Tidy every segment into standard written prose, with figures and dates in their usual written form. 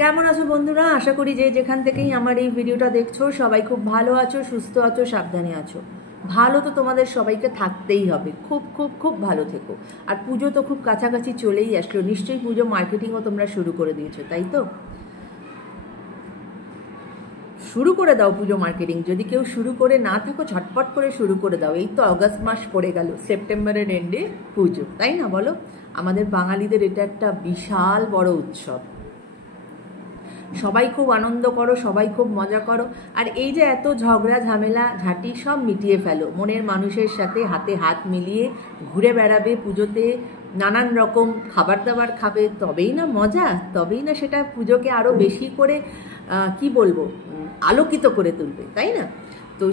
কেমন আছো বন্ধুরা? আশা করি যে যেখান থেকেই আমার এই ভিডিওটা দেখছো সবাই খুব ভালো আছো, সুস্থ আছো, সাবধানে আছো। ভালো তো তোমাদের সবাইকে থাকতেই হবে, খুব খুব খুব ভালো থেকো। আর পুজো তো খুব কাছাকাছি চলেই আসলো, নিশ্চয়ই পুজো মার্কেটিংও তোমরা শুরু করে দিয়েছো, তাই তো? শুরু করে দাও পুজো মার্কেটিং। যদি কেউ শুরু করে না থাকো ঝটপট করে শুরু করে দাও। এই তো আগস্ট মাস পড়ে গেল, সেপ্টেম্বরের এন্ডে পুজো, তাই না বলো? আমাদের বাঙালিদের এটা একটা বিশাল বড় উৎসব। সবাই খুব আনন্দ করো, সবাই খুব মজা করো। আর এই যে এত ঝগড়া ঝামেলা ঝাঁটি সব মিটিয়ে ফেলো, মনের মানুষের সাথে হাতে হাত মিলিয়ে ঘুরে বেড়াবে পুজোতে, নানান রকম খাবার দাবার খাবে, তবেই না মজা, তবেই না সেটা পুজোকে আরো বেশি করে কি বলবো আলোকিত করে তুলবে, তাই না? তো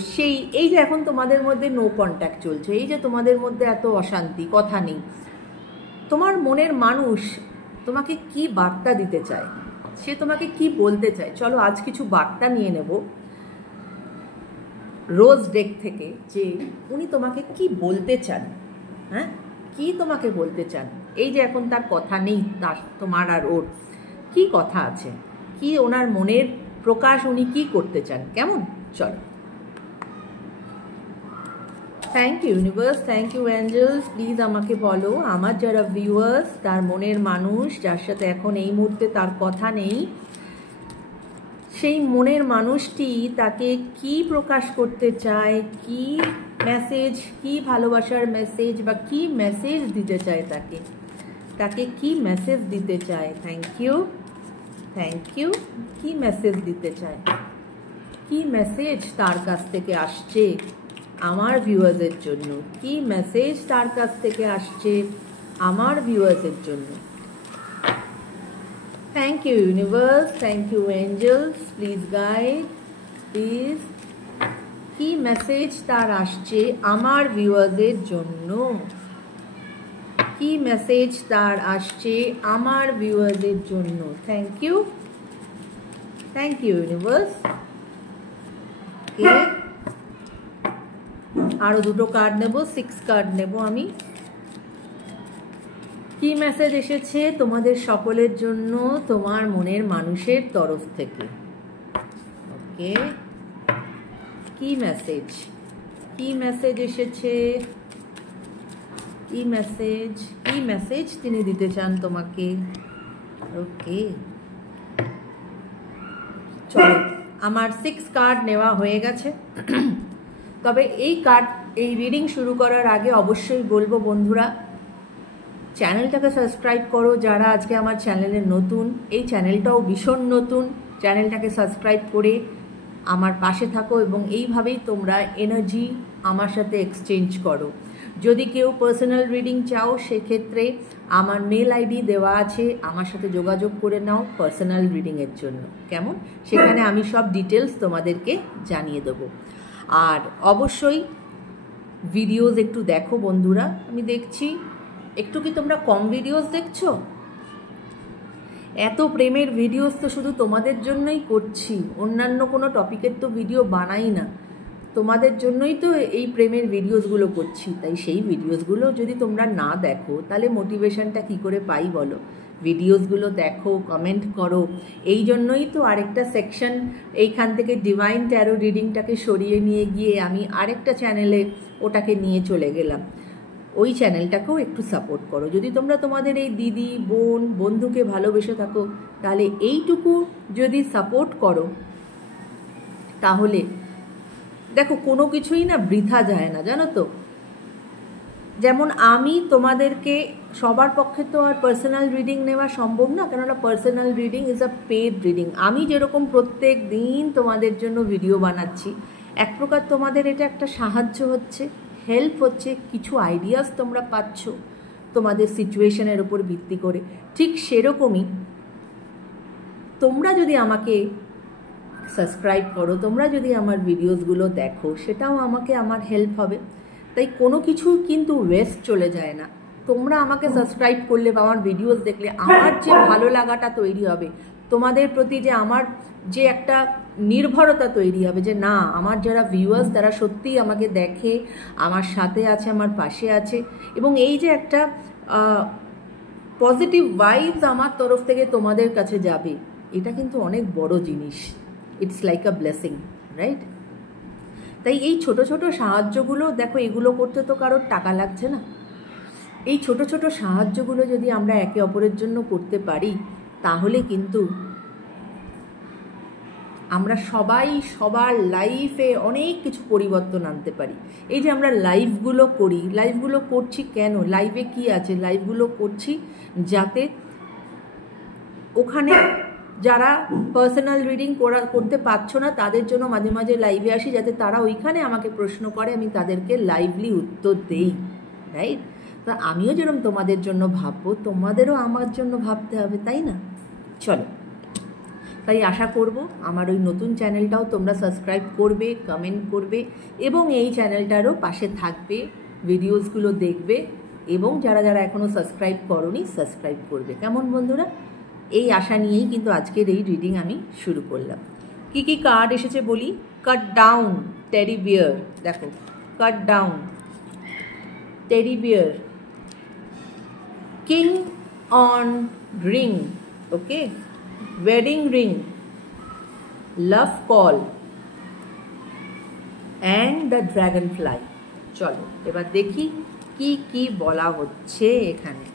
এই যে এখন তোমাদের মধ্যে নো কন্ট্যাক্ট চলছে, এই যে তোমাদের মধ্যে এত অশান্তি, কথা নেই, তোমার মনের মানুষ তোমাকে কি বার্তা দিতে চায়, সে তোমাকে কি বলতে চায়, চলো আজ কিছু বার্তা নিয়ে নেব রোজ ডেক থেকে, যে উনি তোমাকে কি বলতে চান। হ্যাঁ, কি তোমাকে বলতে চান? এই যে এখন তার কথা নেই, তার তোমার আর ওর কি কথা আছে, কি ওনার মনের প্রকাশ, উনি কি করতে চান, কেমন? চলো। Thank you universe, thank you angels. Please আমাকে বলো, আমার যারা ভিউয়ার্স, তার মনের মানুষ, যার সাথে এখন এই মুহূর্তে তার কথা নেই, সেই মনের মানুষটি তাকে কি প্রকাশ করতে চায়, কি মেসেজ, কি ভালোবাসার মেসেজ বা কি মেসেজ দিতে চায়, তাকে কি মেসেজ দিতে চায়। Thank you, thank you. কি মেসেজ দিতে চায়, কি মেসেজ তার কাছ থেকে আসছে আমার ভিউয়ার্সের জন্য, কি মেসেজ তার কাছ থেকে আসছে আমার ভিউয়ার্সের জন্য। Thank you universe, thank you angels, please guide, please. কি মেসেজ তার আসছে আমার ভিউয়ার্সের জন্য, কি মেসেজ তার আসছে আমার ভিউয়ার্সের জন্য। Thank you, thank you universe. আরো দুটো কার্ড নেব, 6 কার্ড নেব আমি। কি মেসেজ এসেছে তোমাদের সকলের জন্য তোমার মনের মানুষের তরফ থেকে? ওকে, কি মেসেজ, কি মেসেজ এসেছে, কি মেসেজ, কি মেসেজ তিনি দিতে চান তোমাকে? ওকে, চলো, আমার 6 কার্ড নেওয়া হয়ে গেছে। তবে এই রিডিং শুরু করার আগে অবশ্যই বলবো বন্ধুরা, চ্যানেলটাকে সাবস্ক্রাইব করো যারা আজকে আমার চ্যানেলে নতুন। এই চ্যানেলটাও ভীষণ নতুন, চ্যানেলটাকে সাবস্ক্রাইব করে আমার পাশে থাকো এবং এইভাবেই তোমরা এনার্জি আমার সাথে এক্সচেঞ্জ করো। যদি কেউ পার্সোনাল রিডিং চাও সেক্ষেত্রে আমার মেল আইডি দেওয়া আছে, আমার সাথে যোগাযোগ করে নাও পার্সোনাল রিডিংয়ের জন্য, কেমন? সেখানে আমি সব ডিটেলস তোমাদেরকে জানিয়ে দেবো। আর অবশ্যই ভিডিওস একটু দেখো বন্ধুরা, আমি দেখছি একটু কি তোমরা কম ভিডিওস দেখছো? এত প্রেমের ভিডিওস তো শুধু তোমাদের জন্যই করছি, অন্যান্য কোনো টপিকের তো ভিডিও বানাই না, তোমাদের জন্যই তো এই প্রেমের ভিডিওসগুলো করছি। তাই সেই ভিডিওসগুলো যদি তোমরা না দেখো তাহলে মোটিভেশনটা কি করে পাই বলো? ভিডিওসগুলো দেখো, কমেন্ট করো। এই জন্যই তো আরেকটা সেকশন এইখান থেকে ডিভাইন ট্যারো রিডিংটাকে সরিয়ে নিয়ে গিয়ে আমি আরেকটা চ্যানেলে ওটাকে নিয়ে চলে গেলাম। ওই চ্যানেলটাকেও একটু সাপোর্ট করো। যদি তোমরা তোমাদের এই দিদি, বোন, বন্ধুকে ভালোবেসে থাকো তাহলে এইটুকু যদি সাপোর্ট করো, তাহলে দেখো কোনো কিছুই না বৃথা যায় না, জানো তো? যেমন আমি তোমাদেরকে, সবার পক্ষে তো আর পার্সোনাল রিডিং নেওয়া সম্ভব না, কেননা personal reading is a paid reading. আমি যেরকম প্রত্যেক দিন তোমাদের জন্য ভিডিও বানাচ্ছি, এক প্রকার তোমাদের এটা একটা সাহায্য হচ্ছে, হেল্প হচ্ছে, কিছু আইডিয়াস তোমরা পাচ্ছ তোমাদের সিচুয়েশনের উপর ভিত্তি করে। ঠিক সেরকমই তোমরা যদি আমাকে সাবস্ক্রাইব করো, তোমরা যদি আমার ভিডিওসগুলো দেখো, সেটাও আমার হেল্প হবে। তাই কোনো কিছু কিন্তু ওয়েস্ট চলে যায় না। তোমরা আমাকে সাবস্ক্রাইব করলে বা আমার ভিডিওস দেখলে আমার যে ভালো লাগাটা তৈরি হবে, তোমাদের প্রতি যে আমার যে একটা নির্ভরতা তৈরি হবে, যে না, আমার যারা ভিউয়ার্স তারা সত্যিই আমাকে দেখে, আমার সাথে আছে, আমার পাশে আছে, এবং এই যে একটা পজিটিভ ভাইবস আমার তরফ থেকে তোমাদের কাছে যাবে, এটা কিন্তু অনেক বড় জিনিস। It's like a blessing, right? তাই এই ছোট ছোট সাহায্যগুলো দেখো, এগুলো করতে তো কারোর টাকা লাগছে না। এই ছোট ছোট সাহায্যগুলো যদি আমরা একে অপরের জন্য করতে পারি, তাহলে কিন্তু আমরা সবাই সবার লাইফে অনেক কিছু পরিবর্তন আনতে পারি। এই যে আমরা লাইভগুলো করি, লাইভগুলো করছি কেন? লাইভে কি আছে? লাইভগুলো করছি যাতে ওখানে যারা পার্সোনাল রিডিং করতে পারছো না তাদের জন্য মাঝে মাঝে লাইভে আসি, যাতে তারা ওইখানে আমাকে প্রশ্ন করে, আমি তাদেরকে লাইভলি উত্তর দেই, রাইট? তা আমিও যেরকম তোমাদের জন্য ভাববো, তোমাদেরও আমার জন্য ভাবতে হবে, তাই না? চলো, তাই আশা করব আমার ওই নতুন চ্যানেলটাও তোমরা সাবস্ক্রাইব করবে, কমেন্ট করবে এবং এই চ্যানেলটারও পাশে থাকবে, ভিডিওসগুলো দেখবে এবং যারা যারা এখনও সাবস্ক্রাইব করোনি সাবস্ক্রাইব করবে। কেমন বন্ধুরা? এই আশা নিয়েই কিন্তু আজকের এই রিডিং আমি শুরু করলাম। কি কি কার্ড এসেছে বলি। কাট ডাউন, টেডি বিয়ার, দেখো cut down, teddy bear, king on ring, okay, wedding ring, love call and the dragonfly। চলো এবার দেখি কি কি বলা হচ্ছে এখানে।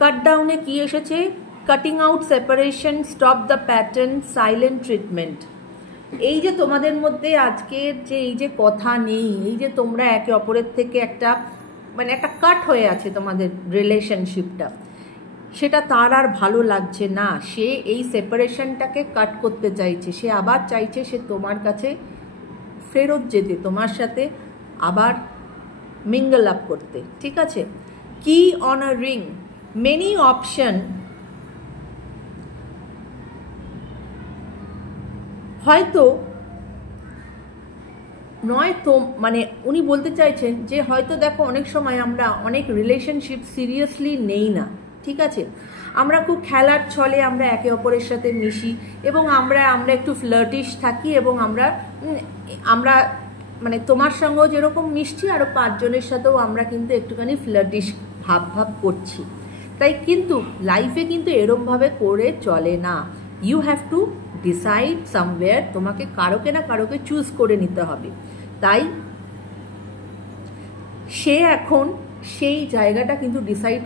কাট ডাউনে কি এসেছে? Cutting out separation, stop the pattern, silent treatment. এই যে তোমাদের মধ্যে আজকের যে এই যে কথা নেই, এই যে তোমরা একে অপরের থেকে একটা মানে একটা কাট হয়ে আছে তোমাদের রিলেশনশিপটা, সেটা তার আর ভালো লাগছে না। সে এই সেপারেশনটাকে কাট করতে চাইছে, সে আবার চাইছে সে তোমার কাছে ফেরত যেতে, তোমার সাথে আবার মিঙ্গল আপ করতে, ঠিক আছে? কি on a ring, many option, হয়তো নয় তো, মানে উনি বলতে চাইছেন যে হয়তো দেখো অনেক সময় আমরা অনেক রিলেশনশিপ সিরিয়াসলি নেই না, ঠিক আছে? আমরা খুব খেলার ছলে আমরা একে অপরের সাথে মিশি এবং আমরা একটু ফ্লার্টিশ থাকি এবং আমরা মানে তোমার সঙ্গেও যেরকম মিশছি আরও 5 জনের সাথেও আমরা কিন্তু একটুখানি ফ্লার্টিশ ভাব করছি। তাই কিন্তু লাইফে কিন্তু এরমভাবে করে চলে না। You have to decide somewhere, তোমাকে কারোকে না কারোকে চুজ করে নিতে হবে। তাই সে এখন সেই জায়গাটা কিন্তু ডিসাইড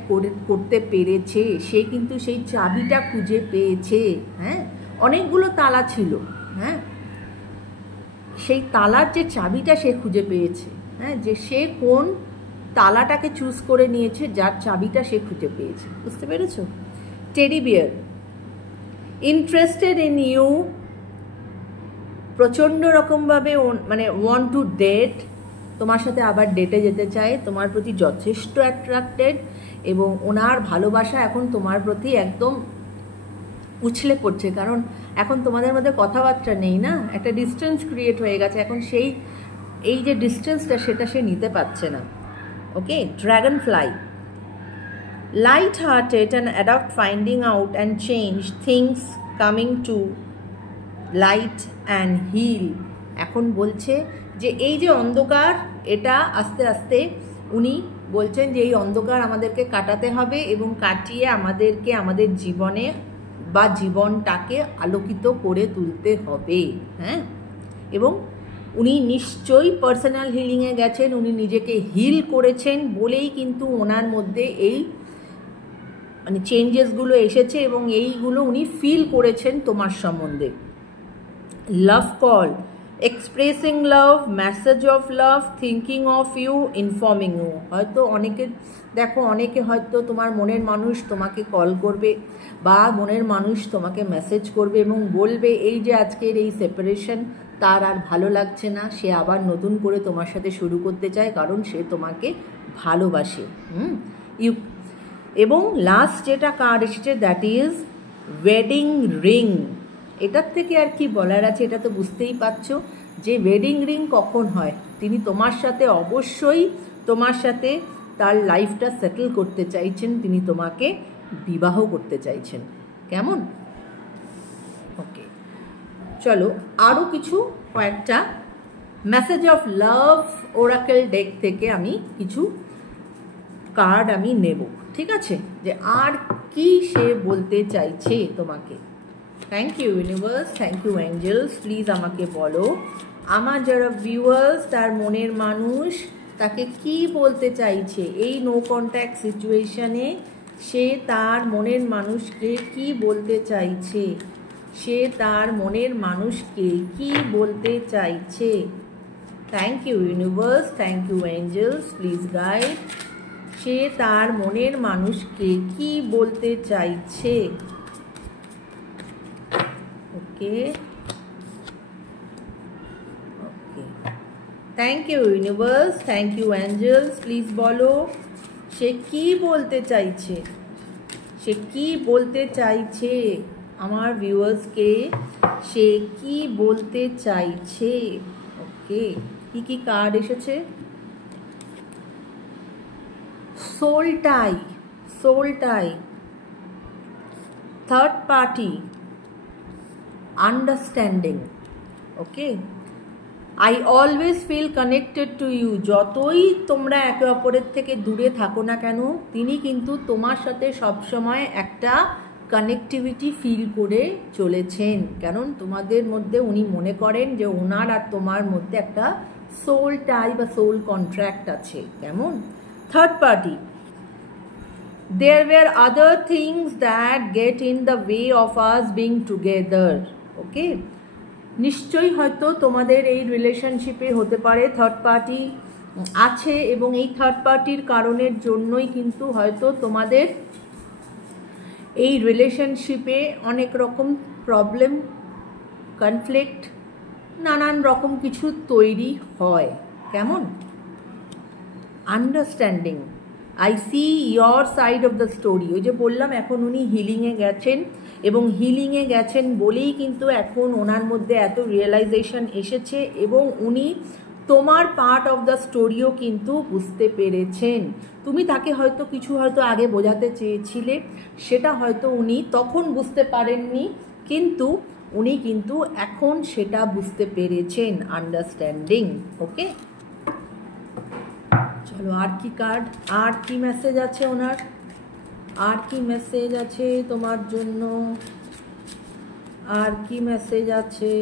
করতে পেরেছে, সে কিন্তু সেই চাবিটা খুঁজে পেয়েছে। হ্যাঁ, অনেকগুলো তালা ছিল, হ্যাঁ, সেই তালার যে চাবিটা সে খুঁজে পেয়েছে, হ্যাঁ, যে সে কোন তালাটাকে চুজ করে নিয়েছে, যার চাবিটা সে খুঁজে পেয়েছে। বুঝতে পেরেছো? Teddy bear, interested in you, প্রচণ্ড রকমভাবে মানে ওয়ান্ট টু ডেট, তোমার সাথে আবার ডেটে যেতে চায়, তোমার প্রতি যথেষ্ট অ্যাট্রাক্টেড এবং ওনার ভালোবাসা এখন তোমার প্রতি একদম উছলে পড়ছে, কারণ এখন তোমাদের মধ্যে কথাবার্তা নেই না, একটা ডিস্টেন্স ক্রিয়েট হয়ে গেছে। এখন সেই এই যে ডিস্টেন্সটা সেটা সে নিতে পারছে না। Okay, dragonfly, light hearted and adapt finding out and change things coming to light and heal. এখন বলছে যে এই যে অন্ধকার, এটা আস্তে আস্তে উনি বলছেন যে এই অন্ধকার আমাদেরকে কাটাতে হবে এবং কাটিয়ে আমাদেরকে আমাদের জীবনে বা জীবনটাকে আলোকিত করে তুলতে হবে। হ্যাঁ, এবং উনি নিশ্চয়ই পার্সোনাল হিলিংয়ে গেছেন, উনি নিজেকে হিল করেছেন বলেই কিন্তু ওনার মধ্যে এই মানে চেঞ্জেসগুলো এসেছে এবং এইগুলো উনি ফিল করেছেন তোমার সম্বন্ধে। Love call, expressing love, message of love, thinking of you, informing you. হয়তো অনেকে দেখো, অনেকে হয়তো তোমার মনের মানুষ তোমাকে কল করবে বা মনের মানুষ তোমাকে মেসেজ করবে এবং বলবে এই যে আজকের এই সেপারেশন তার আর ভালো লাগছে না, সে আবার নতুন করে তোমার সাথে শুরু করতে চায়, কারণ সে তোমাকে ভালোবাসে। ইউ, এবং লাস্ট যেটা কার্ড এসেছে দ্যাট ইজ ওয়েডিং রিং। এটার থেকে আর কি বলার আছে, এটা তো বুঝতেই পারছো যে ওয়েডিং রিং কখন হয়। তিনি তোমার সাথে অবশ্যই তোমার সাথে তার লাইফটা সেটেল করতে চাইছেন, তিনি তোমাকে বিবাহ করতে চাইছেন। কেমন? ওকে, চলো আরও কিছু কয়েকটা message of love oracle deck থেকে আমি কিছু কার্ড আমি নেব। ঠিক আছে, যে আর কি সে বলতে চাইছে তোমাকে। Thank you universe, thank you angels. Please আমাকে বলো আমার যারা ভিউয়ার্স, তার মনের মানুষ তাকে কি বলতে চাইছে এই নো কন্ট্যাক্ট সিচুয়েশনে। সে তার মনের মানুষকে কি বলতে চাইছে, সে তার মনের মানুষকে কি বলতে চাইছে। Thank you universe, thank you angels, please guide. সে তার মনের মানুষকে কি বলতে চাইছে। Okay okay, thank you universe, thank you angels. Please বলো সে কি বলতে চাইছে, সে কি বলতে চাইছে আমার ভিউয়ার্সকে, সে কি বলতে চাইছে। ওকে, কি কি কার্ড এসেছে? Soul tie, soul tie, third party, understanding. Okay, I always feel connected to you. যতই তোমরা একে অপরের থেকে দূরে থাকো না কেন, তিনি কিন্তু তোমার সাথে সবসময় একটা কানেক্টিভিটি ফিল করে চলেছেন। কারণ তোমাদের মধ্যে উনি মনে করেন যে ওনার আর তোমার মধ্যে একটা সোল টাই বা সোল কন্ট্রাক্ট আছে। কেমন? Third party, there were other things that get in the way of us being together. Okay, নিশ্চয়ই হয়তো তোমাদের এই রিলেশনশিপে হতে পারে থার্ড পার্টি আছে, এবং এই থার্ড পার্টির কারণের জন্যই কিন্তু হয়তো তোমাদের এই রিলেশনশিপে অনেক রকম প্রবলেম, কনফ্লিক্ট, নানান রকম কিছু তৈরি হয়। কেমন? Understanding, I see your side of the story. ওই যে বললাম এখন উনি হিলিংয়ে গেছেন, এবং হিলিংয়ে গেছেন বলেই কিন্তু এখন ওনার মধ্যে এত রিয়েলাইজেশন এসেছে, এবং উনি তোমার পার্ট অফ দ্য স্টোরিও কিন্তু বুঝতে পেরেছেন। তুমি তাকে হয়তো কিছু হয়তো আগে বোঝাতে চেয়েছিলে, সেটা হয়তো উনি তখন বুঝতে পারেননি, কিন্তু উনি কিন্তু এখন সেটা বুঝতে পেরেছেন। আন্ডারস্ট্যান্ডিং। ওকে, চলো আর কি কার্ড, আর কি মেসেজ আছে ওনার, আর কি মেসেজ আছে তোমার জন্য, আর কি মেসেজ আছে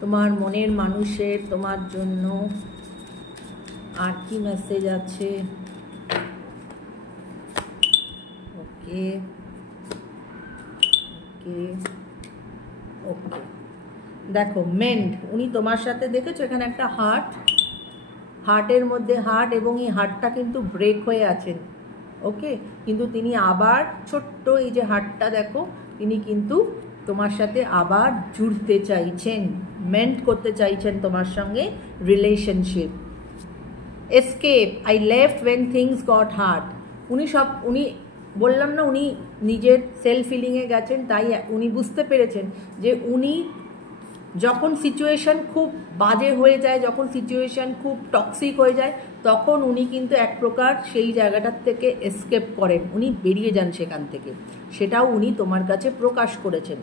তোমার মনের মানুষের তোমার জন্য, আর কি মেসেজ আছে। ওকে ওকে ওকে, দেখো মেন্ড, উনি তোমার সাথে দেখেছো এখানে একটা হার্ট, হার্টের মধ্যে হার্ট, এবং এই হার্টটা কিন্তু ব্রেক হয়ে আছেন। ওকে, কিন্তু তিনি আবার ছোট্ট এই যে হার্টটা দেখো, তিনি কিন্তু তোমার সাথে আবার জুড়তে চাইছেন, মেন্ট করতে চাইছেন তোমার সঙ্গে relationship. Escape, I left when things got hard. উনি বললাম না, উনি নিজের সেলফ ফিলিংয়ে গেছেন, তাই উনি বুঝতে পেরেছেন যে উনি যখন সিচুয়েশন খুব বাজে হয়ে যায়, যখন সিচুয়েশন খুব টক্সিক হয়ে যায়, তখন উনি কিন্তু এক প্রকার সেই জায়গাটার থেকে এসকেপ করেন, উনি বেরিয়ে যান সেখান থেকে। সেটাও উনি তোমার কাছে প্রকাশ করেছেন।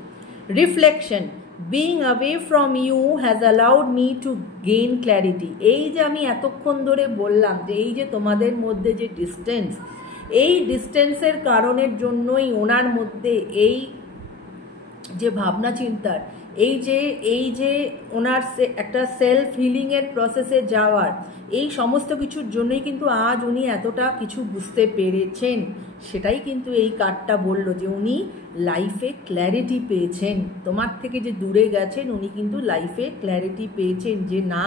Reflection, being away from you has allowed me to gain clarity. এই যে আমি এতক্ষণ ধরে বললাম যে এই যে তোমাদের মধ্যে যে ডিস্টেন্স, এই ডিস্টেন্সের কারণের জন্যই ওনার মধ্যে এই যে ভাবনা চিন্তার, এই যে ওনার একটা সেলফ হিলিংয়ের প্রসেসে যাওয়ার, এই সমস্ত কিছুর জন্যই কিন্তু আজ উনি এতটা কিছু বুঝতে পেরেছেন। সেটাই কিন্তু এই কার্ডটা বলল যে উনি লাইফে ক্ল্যারিটি পেয়েছেন। তোমার থেকে যে দূরে গেছেন, উনি কিন্তু লাইফে ক্ল্যারিটি পেয়েছেন যে না,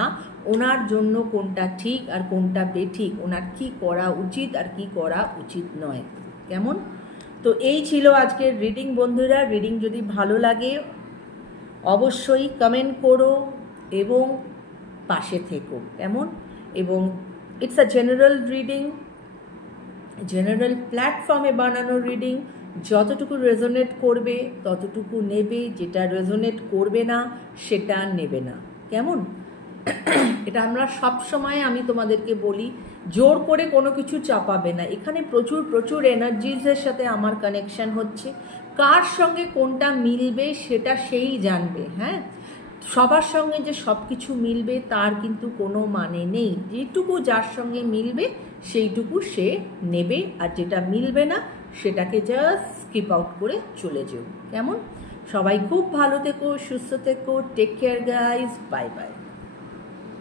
ওনার জন্য কোনটা ঠিক আর কোনটা বেঠিক, ওনার কি করা উচিত আর কি করা উচিত নয়। কেমন? তো এই ছিল আজকের রিডিং বন্ধুরা। রিডিং যদি ভালো লাগে অবশ্যই কমেন্ট করো এবং পাশে থেকো। কেমন? এবং it's a general reading, general প্ল্যাটফর্মে বানানো রিডিং। যতটুকু রেজোনেট করবে ততটুকু নেবে, যেটা রেজোনেট করবে না সেটা নেবে না। কেমন? এটা আমরা সব সময় আমি তোমাদেরকে বলি, জোর করে কোনো কিছু চাপাবে না। এখানে প্রচুর প্রচুর এনার্জিজের সাথে আমার কানেকশন হচ্ছে, কার সঙ্গে কোনটা মিলবে সেটা সেই জানবে। হ্যাঁ, সবার সঙ্গে যে সব কিছু মিলবে তার কিন্তু কোনো মানে নেই। যেটুকু যার সঙ্গে মিলবে সেইটুকু সে নেবে, আর যেটা মিলবে না সেটাকে জাস্ট স্কিপ আউট করে চলে যেও। কেমন? সবাই খুব ভালো থেকো, সুস্থ থেকো, take care guys, bye by.